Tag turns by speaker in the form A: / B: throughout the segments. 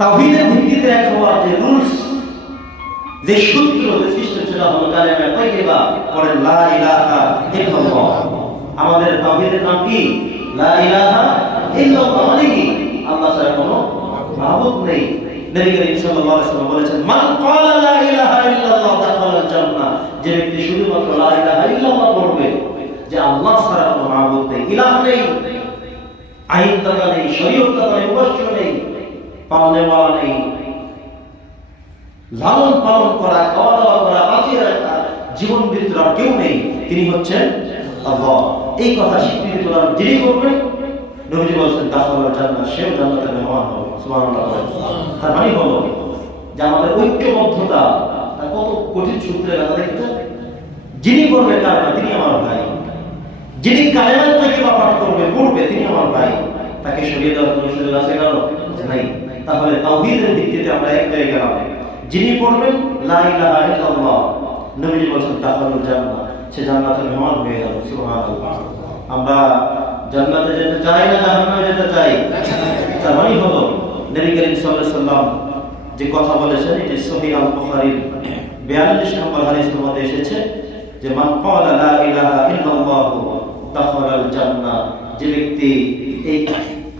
A: তাওহীদের ভিত্তিতে এক হওয়ার যে রুলস, যে সূত্র, যে সিস্টেম সেটা হলো কালেমা তাইয়্যিবা পড়েন লা ইলাহা ইল্লাল্লাহ। আমাদের তাওহীদের নাম কি? লা ইলাহা ইল্লাল্লাহ মানে কি? আল্লাহ ছাড়া কোনো মাবুদ নেই। নবী করিম সাল্লাল্লাহু আলাইহি ওয়াসাল্লাম বলেছেন, মান ক্বালা লা ইলাহা ইল্লাল্লাহ দাখালাল জান্নাহ। যে ব্যক্তি শুধুমাত্র লা ইলাহা ইল্লাল্লাহ পড়বে, যে আল্লাহ ছাড়া কোনো মাবুদ নেই, ইলাহ নেই। আইন নেই শরীয়ত নেই, উপাস্য নেই। পালনেওয়ালা নেই। লালন পালন করা, খাওয়া দাওয়া করা, বাঁচিয়ে রাখা, জীবন বৃত্তর কেউ নেই। তিনি হচ্ছেন এই কথা স্বীকৃতি প্রদান যিনি করবেন, নবীজি বলছেন, দাখাল জান্নাত, সেও জান্নাতের মেহমান হবে। সুবহানাল্লাহ। তার মানে হলো যে আমাদের ঐক্যবদ্ধতা তা কত কঠিন সূত্রে কথা দেখতে যিনি করবে কালেমা, তিনি আমার ভাই। যিনি কালেমার থেকে বা পাঠ করবে, পড়বে, তিনি আমার ভাই। তাকে সরিয়ে দেওয়ার কোনো সুযোগ আছে কারও? নাই। তাহলে তাওহীদের ভিত্তিতে আমরা এক হয়ে গেলাম। যিনি পড়বেন, লা ইলাহা ইল্লাল্লাহ, নবীজি বলেছেন, দাখালুল জান্নাহ। সে জান্নাতের মেহমান হয়ে যাবে সুবহানাল্লাহ। আমরা জান্নাতে যেতে চাই না জাহান্নামে যেতে চাই? তার মানে হলো নবী করিম সাল্লাল্লাহু আলাইহি সাল্লাম যে কথা বলেছেন, এটি সহিহ আল বুখারীর 42 নম্বর হাদিসের মধ্যে এসেছে যে, মান ক্বালা লা ইলাহা ইল্লাল্লাহ দাখালাল জান্নাহ। যে ব্যক্তি এই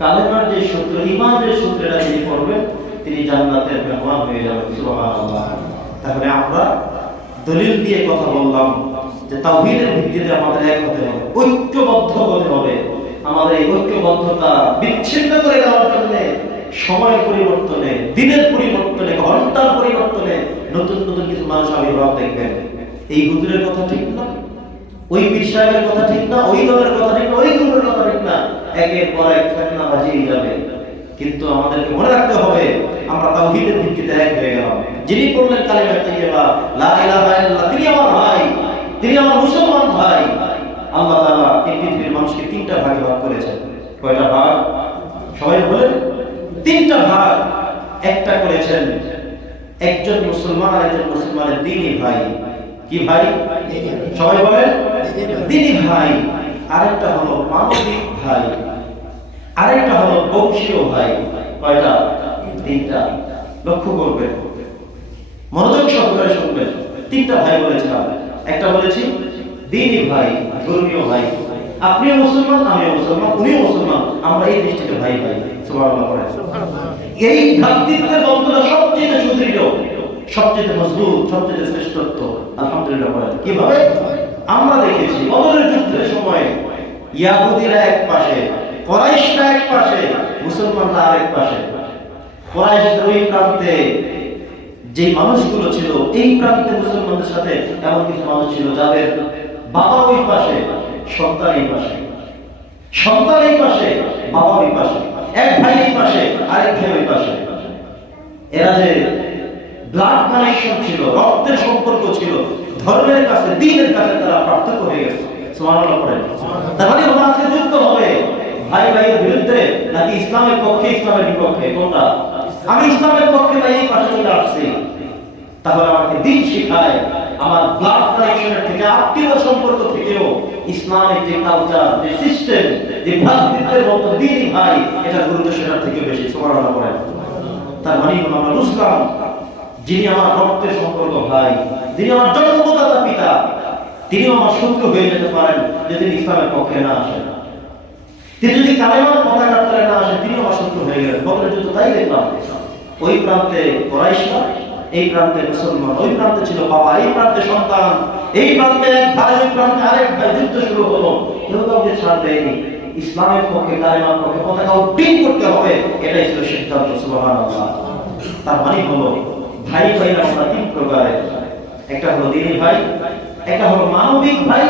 A: কালেমার যে সূত্র ঈমানের সূত্রটা যিনি পড়বেন, তিনি জান্নাতের মেহমান হয়ে যাবেন, সুবহানাল্লাহ। তাহলে আমরা দলিল দিয়ে কথা বললাম যে তাওহীদের ভিত্তিতে আমাদের এক হতে হবে, ঐক্যবদ্ধ হতে হবে। আমাদের এই ঐক্যবদ্ধতা বিচ্ছিন্ন করে দেওয়ার জন্য সময়ের পরিবর্তনে, দিনের পরিবর্তনে, ঘণ্টার পরিবর্তনে নতুন নতুন কিছু মানুষ আবির্ভাব দেখবেন। এই হুজুরের কথা ঠিক না? ওই পীর সাহেবের কথা ঠিক না? ওই দলের কথা ঠিক না? ওই গ্রুপের কথা ঠিক না? একের পর এক ফেতনা বাজিয়ে যাবে। কিন্তু আমাদেরকে মনে রাখতে হবে, আমরা তাওহীদের ভিত্তিতে এক হয়ে গেলাম। যিনি পড়লেন কালেমা তাইয়্যিবা, লা ইলাহা ইল্লাল্লাহ, তিনি আমার ভাই, তিনি আমার মুসলমান ভাই। আল্লাহ তাআলা এই পৃথিবীর মানুষকে তিনটা ভাগে ভাগ করেছেন। কয়টা ভাগ? সবাই বলেন। তিনটা ভাগ। একটা করেছেন একজন মুসলমান আর একজন মুসলমানের দিনী ভাই। কি ভাই? সবাই বলেন। দিনী ভাই। আরেকটা হলো মানবিক ভাই, আরেকটা হলো বংশীয় ভাই। কয়টা? তিনটা। লক্ষ্য করবেন। মনোযোগ সহকারে শুনবেন। তিনটা ভাই বলেছিলাম। একটা বলেছি, দিনী ভাই, ধর্মীয় ভাই। আপনিও মুসলমান, আমিও মুসলমান, উনিও মুসলমান। আমরা এই দৃষ্টিতে ভাই ভাই। এই ভ্রাতৃত্বের বন্ধনটা সবচেয়ে সুদৃঢ়, সবচেয়ে মজবুত, সবচেয়ে শ্রেষ্ঠত্ব। আলহামদুলিল্লাহ কীভাবে? আমরা দেখেছি বদরের যুদ্ধের সময় ইয়াহুদিরা এক পাশে, কোরাইশরা এক পাশে, মুসলমানরা আরেক পাশে। কোরাইশদের ওই প্রান্তে যে মানুষগুলো ছিল, এই প্রান্তে মুসলমানদের সাথে এমন কিছু মানুষ ছিল যাদের বাবা ওই পাশে, সন্তান এই পাশে। সন্তান এই পাশে, বাবা ওই পাশে। এক ভাই এই পাশে, আরেক ভাই ওই পাশে। এরা যে ব্লাড কানেকশন ছিল, রক্তের সম্পর্ক ছিল, ধর্মের কাছে, দিনের কাছে তারা পার্থক্য হয়ে গেছে। সুবহানাল্লাহ পড়েন। তার মানে ওরা আজকে যুদ্ধ হবে। ভাই ভাইয়ের বিরুদ্ধে নাকি ইসলামের পক্ষে, ইসলামের বিপক্ষে? কোনটা? আমি ইসলামের পক্ষে তাই এই পাশে চলে আসছি। তাহলে আমাকে দিন শেখায়, আমার ব্লাড কানেকশনের থেকে, আত্মীয় সম্পর্ক থেকেও ইসলামের যে কালচার যে সিস্টেম যে ভ্রাতৃত্বের মতো দিনই ভাই, এটা গুরুত্ব সেটার থেকে বেশি। সুবহানাল্লাহ পড়েন। তার মানে আমরা বুঝলাম যিনি আমার রক্তের সম্পর্ক ভাই, যিনি আমার জন্মদাতা পিতা তিনি আমার শত্রু হয়ে যেতে পারেন যদি তিনি ইসলামের পক্ষে না আসেন। তিনি যদি কালেমার পতাকা কাটতে না আসেন তিনি আমার শত্রু হয়ে গেলেন। বদরের যুদ্ধ তাই দেখলাম। ওই প্রান্তে কোরাইশরা, এই প্রান্তে মুসলমান, ওই প্রান্তে ছিল বাবা, এই প্রান্তে সন্তান, এই প্রান্তে এক ভাই প্রান্তে আরেক ভাই, যুদ্ধ শুরু হলো। কেউ কাউকে ছাড় দেয়নি। ইসলামের পক্ষে, কালেমার পক্ষে পতাকা উড্ডীন করতে হবে। এটাই ছিল সিদ্ধান্ত, সুবহানাল্লাহ। তার মানে হলো ভাই ভাই আমরা তিন প্রকারের একটা হলো দিনী ভাই, একটা হলো মানবিক ভাই,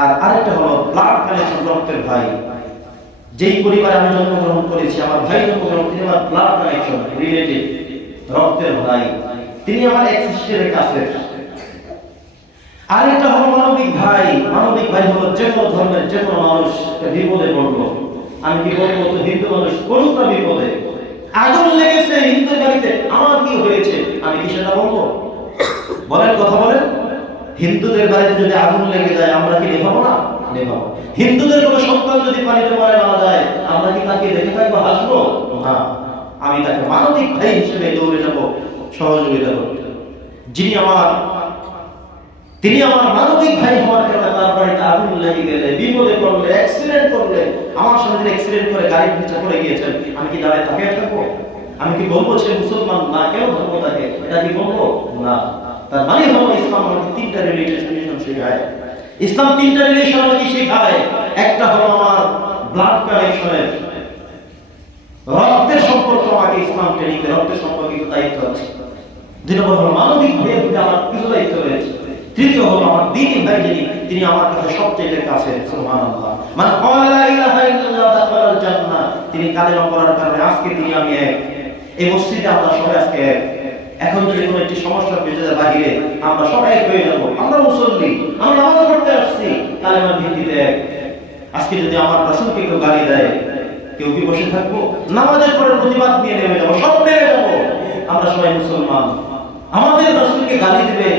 A: আর আরেকটা হলো ব্লাড কানেকশন রক্তের ভাই। যেই পরিবারে আমি জন্মগ্রহণ করেছি, আমার ভাই জন্মগ্রহণ তিনি আমার ব্লাড কানেকশন রিলেটিভ রক্তের ভাই। তিনি আমার এক সিস্টারের কাছে আরেকটা হলো মানবিক ভাই। মানবিক ভাই হলো যে কোনো ধর্মের যে কোনো মানুষ বিপদে পড়ল। আমি কি বলব তো হিন্দু মানুষ করুক না বিপদে আগুন লেগেছে হিন্দু বাড়িতে আমার কি হয়েছে? আমি কি সেটা বলব? বলেন, কথা বলেন। হিন্দুদের বাড়িতে যদি আগুন লেগে যায়, আমরা কি নেভাবো না? নেভাবো। হিন্দুদের কোনো সন্তান যদি পানিতে মারা না যায়, আমরা কি তাকে দেখে থাকব, হাসবো? না। আমি তাকে মানবিক ভাই হিসেবে দৌড়ে যাব, সহযোগিতা করতে। যিনি আমার তিনি আমার মানবিক ভাই হওয়ার কারণে তার বাড়িতে আগুন লেগে গেলে, বিপদে পড়লে অ্যাক্সিডেন্ট করলে, আমার সাথে তিনি অ্যাক্সিডেন্ট করে গাড়ির নিচে পড়ে গিয়েছেন, আমি কি দাঁড়িয়ে তাকিয়ে থাকব? আমি কি বলব সে মুসলমান না কেন ধর্ম তাকে, এটা কি বলব? না। তার মানে হলো ইসলাম আমাকে তিনটা রিলেশন শেখায়। ইসলাম তিনটা রিলেশন আমাকে শেখায়। একটা হলো আমার ব্লাড কানেকশনের রক্তের সম্পর্ক আমাকে ইসলাম ট্রেনিং রক্তের সম্পর্কিত দায়িত্ব আছে। দুই নম্বর হলো মানবিক প্রতি আমার কিছু দায়িত্ব রয়েছে। তৃতীয় হলো আমার দিনী ভাই যিনি তিনি আমার কাছে সবচেয়ে কাছে, সুবহানাল্লাহ। মানে ক্বালা ইলাহা ইল্লাল্লাহ দাখালাল জান্নাহ, তিনি কালেমা পড়ার কারণে আজকে তিনি আমি এক। এই মসজিদে আমরা সবাই আজকে এক। এখন যদি কোনো একটি সমস্যা যায় বাহিরে, আমরা সবাই এক হয়ে যাব। আমরা মুসল্লি, আমরা নামাজ পড়তে আসছি, কালেমার ভিত্তিতে এক। আজকে যদি আমার রাসূলকে কেউ গালি দেয়, কেউ কি বসে থাকব? নামাজের পরে প্রতিবাদ নিয়ে নেমে যাব, সব নেমে যাব। আমরা সবাই মুসলমান। আমাদের রাসূলকে গালি দিবে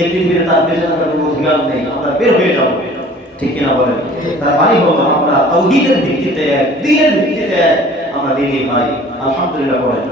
A: এই ফিরে তার বেঁচে থাকার কোনো অধিকার নেই, আমরা বের হয়ে যাব। ঠিক কিনা বলেন? তার মানে হলো, আমরা তৌহিদের ভিত্তিতে এক দিনের ভিত্তিতে এক আমরা দিনই ভাই, আলহামদুলিল্লাহ বলেন